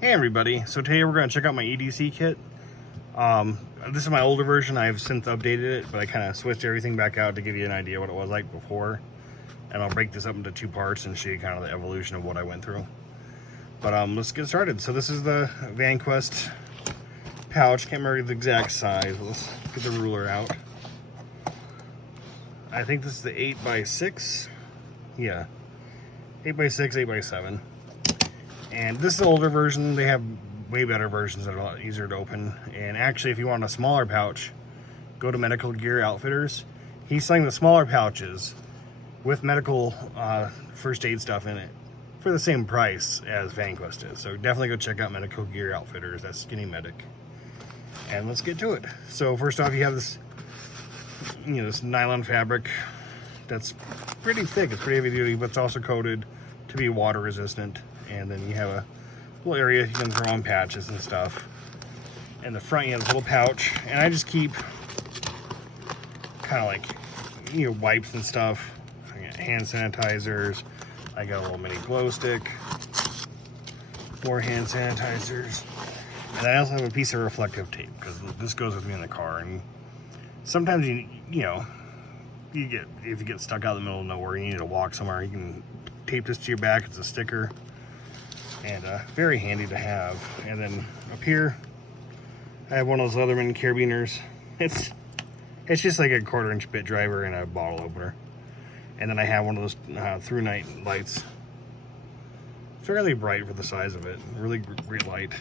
Hey everybody, so today we're going to check out my EDC kit. This is my older version. I've since updated it, but I kind of switched everything back out to give you an idea what it was like before. And I'll break this up into two parts and show you kind of the evolution of what I went through. But let's get started. So this is the VanQuest pouch. Can't remember the exact size. Let's get the ruler out. I think this is the 8x6. Yeah, 8x6, 8x7. And this is the older version. They have way better versions that are a lot easier to open. And actually, if you want a smaller pouch, go to Medical Gear Outfitters. He's selling the smaller pouches with medical first aid stuff in it for the same price as VanQuest is. So definitely go check out Medical Gear Outfitters. That's Skinny Medic. And let's get to it. So first off, you have this, this nylon fabric that's pretty thick. It's pretty heavy duty, but it's also coated to be water resistant. And then you have a little area you can throw on patches and stuff. In the front, you have this little pouch, and I just keep kind of like, wipes and stuff. I got hand sanitizers. I got a little mini glow stick. More hand sanitizers. And I also have a piece of reflective tape because this goes with me in the car. And sometimes if you get stuck out in the middle of nowhere, you need to walk somewhere, you can tape this to your back. It's a sticker. And very handy to have. And then up here, I have one of those Leatherman carabiners. It's just like a 1/4-inch bit driver and a bottle opener. And then I have one of those through night lights. Fairly bright for the size of it. Really great light.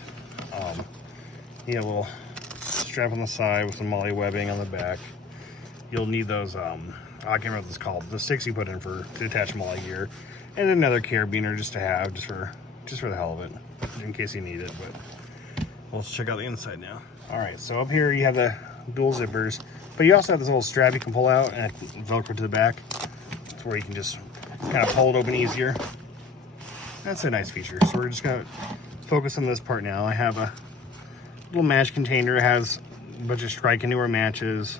You have a little strap on the side with some MOLLE webbing on the back. You'll need those. I can't remember what it's called. The sticks you put in to attach MOLLE gear, and another carabiner just to have, just for the hell of it, in case you need it. But let's check out the inside now. All right, so up here you have the dual zippers, but you also have this little strap you can pull out and Velcro to the back. It's where you can just kind of pull it open easier. That's a nice feature. So we're just gonna focus on this part now. I have a little match container. It has a bunch of Strike Anywhere matches,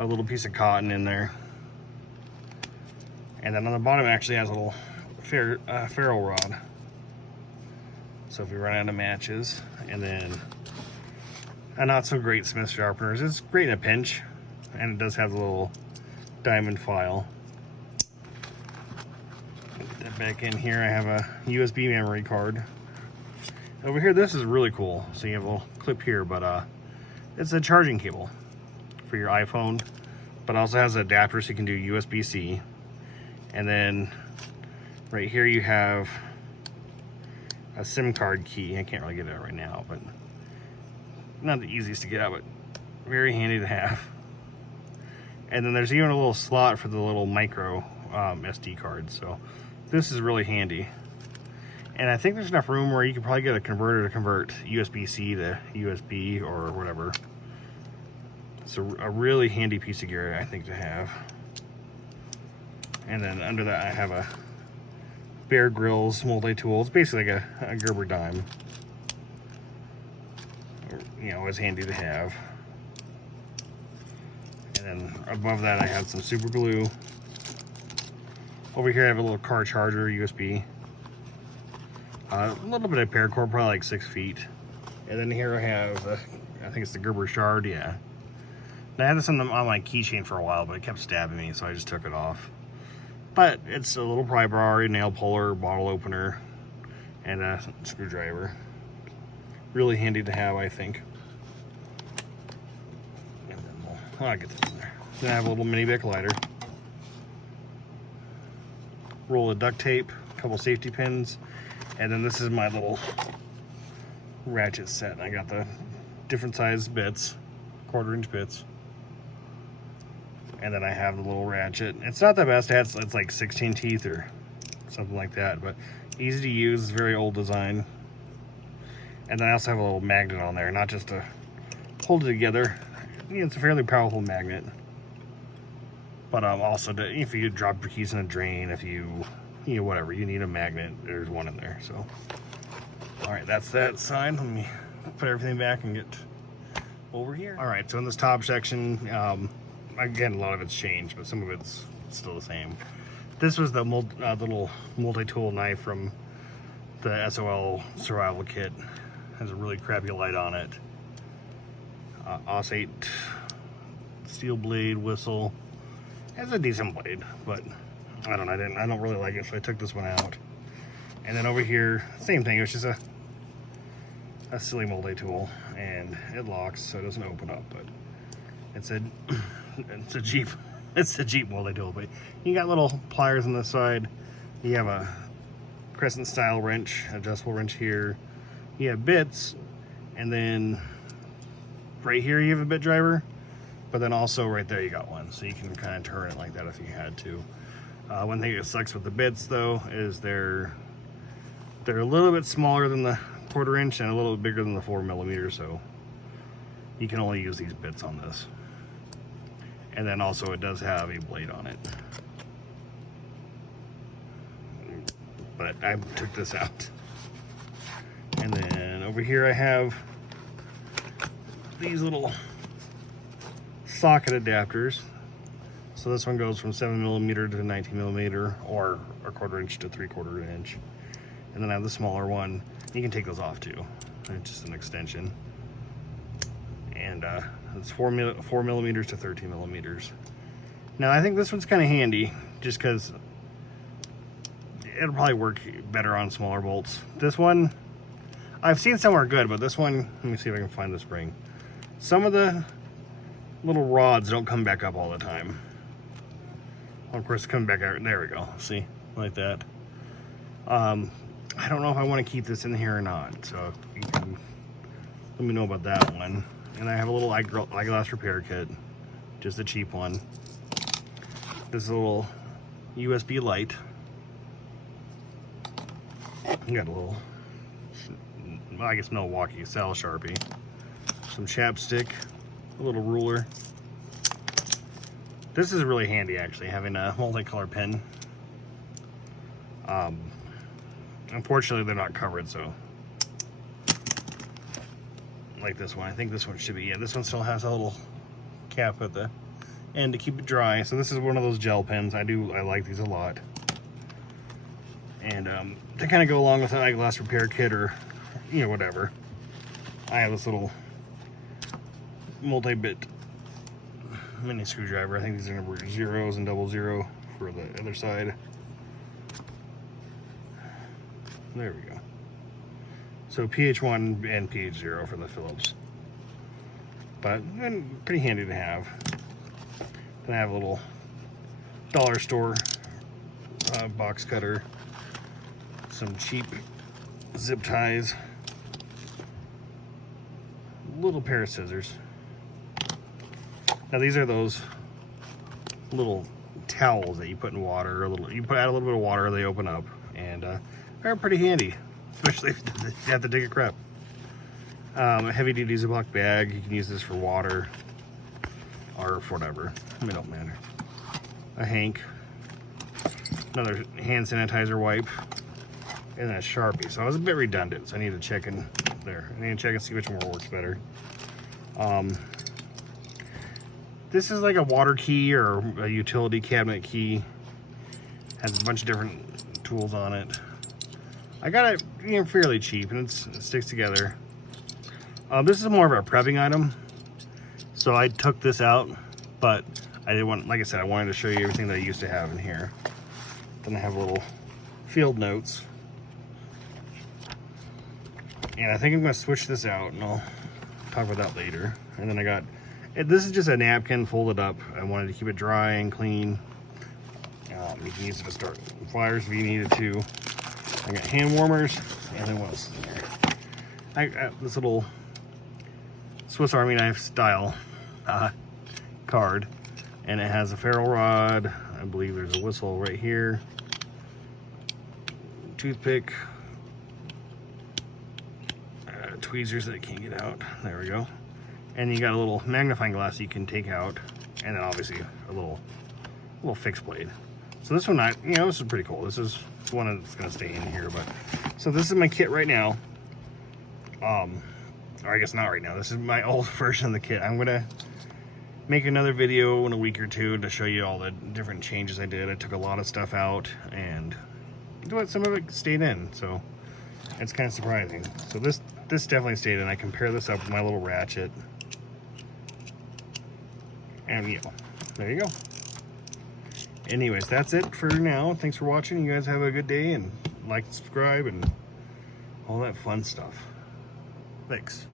a little piece of cotton in there, and then on the bottom it actually has a little ferrule rod. So if we run out of matches, and then a not so great Smith sharpeners. It's great in a pinch, and it does have a little diamond file. Get that back in here. I have a USB memory card. Over here, this is really cool. So you have a little clip here, but it's a charging cable for your iPhone, but also has an adapter so you can do USB-C. And then right here you have a SIM card key. I can't really get it out right now, but not the easiest to get out, but very handy to have. And then there's even a little slot for the little micro SD card. So this is really handy. And I think there's enough room where you could probably get a converter to convert USB-C to USB or whatever. It's a really handy piece of gear, I think, to have. And then under that I have a Bear Grylls multi-tool. It's basically like a Gerber dime. It's handy to have. And then above that I have some super glue. Over here I have a little car charger USB. A little bit of paracord, probably like 6 feet. And then here I have, I think it's the Gerber shard, yeah. And I had this on my keychain for a while, but it kept stabbing me, so I just took it off. But it's a little pry bar, nail puller, bottle opener, and a screwdriver. Really handy to have, I think. And then I'll get this in there. Then I have a little mini Bic lighter. Roll of duct tape, a couple safety pins, and then this is my little ratchet set. I got the different size bits, 1/4-inch bits. And then I have the little ratchet. It's not the best. It's like 16 teeth or something like that, but easy to use. It's very old design. And then I also have a little magnet on there, not just to hold it together. It's a fairly powerful magnet. But also if you drop your keys in a drain, if whatever, you need a magnet, there's one in there. So, all right, that's that side. Let me put everything back and get over here. All right, so in this top section, again, a lot of it's changed, but some of it's still the same. This was the little multi-tool knife from the SOL survival kit. Has a really crappy light on it. AUS-8 steel blade whistle. It's a decent blade, but I don't really like it, so I took this one out. And then over here, same thing. It was just a silly multi-tool, and it locks, so it doesn't open up. But it's a Jeep multi-tool. But you got little pliers on the side. You have a crescent style wrench, adjustable wrench here. You have bits, and then right here you have a bit driver, but then also right there you got one, so you can kind of turn it like that if you had to. One thing that sucks with the bits though is they're a little bit smaller than the 1/4 inch and a little bit bigger than the 4mm, so you can only use these bits on this. And then also it does have a blade on it, but I took this out. And then over here I have these little socket adapters. So this one goes from 7mm to 19mm, or a 1/4 inch to 3/4 inch. And then I have the smaller one. You can take those off too. It's just an extension. And it's 4mm to 13mm. Now I think this one's kind of handy, just because it'll probably work better on smaller bolts. This one, I've seen some are good, but this one, let me see if I can find the spring. Some of the little rods don't come back up all the time. Well, of course, it's coming back out. There we go. See, like that. I don't know if I want to keep this in here or not, so you can let me know about that one. And I have a little eyeglass repair kit, just a cheap one. This is a little USB light. You got a little, well, I guess Milwaukee Sal Sharpie, some chapstick, a little ruler. This is really handy actually, having a multicolor pen. Unfortunately they're not covered, so like this one, I think this one should be, yeah, this one still has a little cap at the end to keep it dry. So this is one of those gel pens. I like these a lot. And to kind of go along with an eyeglass repair kit, or whatever, I have this little multi-bit mini screwdriver. I think these are number 0s and 00 for the other side. There we go. So PH1 and PH0 for the Phillips, but pretty handy to have. Then I have a little dollar store box cutter, some cheap zip ties, a little pair of scissors. Now these are those little towels that you put in water. You put out a little bit of water, they open up, and they're pretty handy, especially if you have to take a crap. A heavy-duty Ziploc bag. You can use this for water or for whatever. It don't matter. A Hank. Another hand sanitizer wipe. And then a Sharpie. So I was a bit redundant, so I need to check in there. I need to check and see which one works better. This is like a water key or a utility cabinet key. Has a bunch of different tools on it. I got it fairly cheap, and it sticks together. This is more of a prepping item, so I took this out, but I didn't want, like I said, I wanted to show you everything that I used to have in here. Then I have little field notes, and I think I'm going to switch this out, and I'll talk about that later. And then I got, this is just a napkin folded up. I wanted to keep it dry and clean. You can use it to start fires if you needed to. I got hand warmers, and then what else is in there? I got this little Swiss Army knife style card, and it has a ferrule rod. I believe there's a whistle right here, toothpick, tweezers that I can't get out. There we go. And you got a little magnifying glass you can take out, and then obviously a little fixed blade. So this one, this is pretty cool. This is one that's gonna stay in here. But so this is my kit right now. Or I guess not right now. This is my old version of the kit. I'm gonna make another video in a week or two to show you all the different changes I did. I took a lot of stuff out, and some of it stayed in. So It's kind of surprising. So this definitely stayed in. I compare this up with my little ratchet. And you know, there you go. Anyways, that's it for now. Thanks for watching. You guys have a good day, and like, subscribe, and all that fun stuff. Thanks.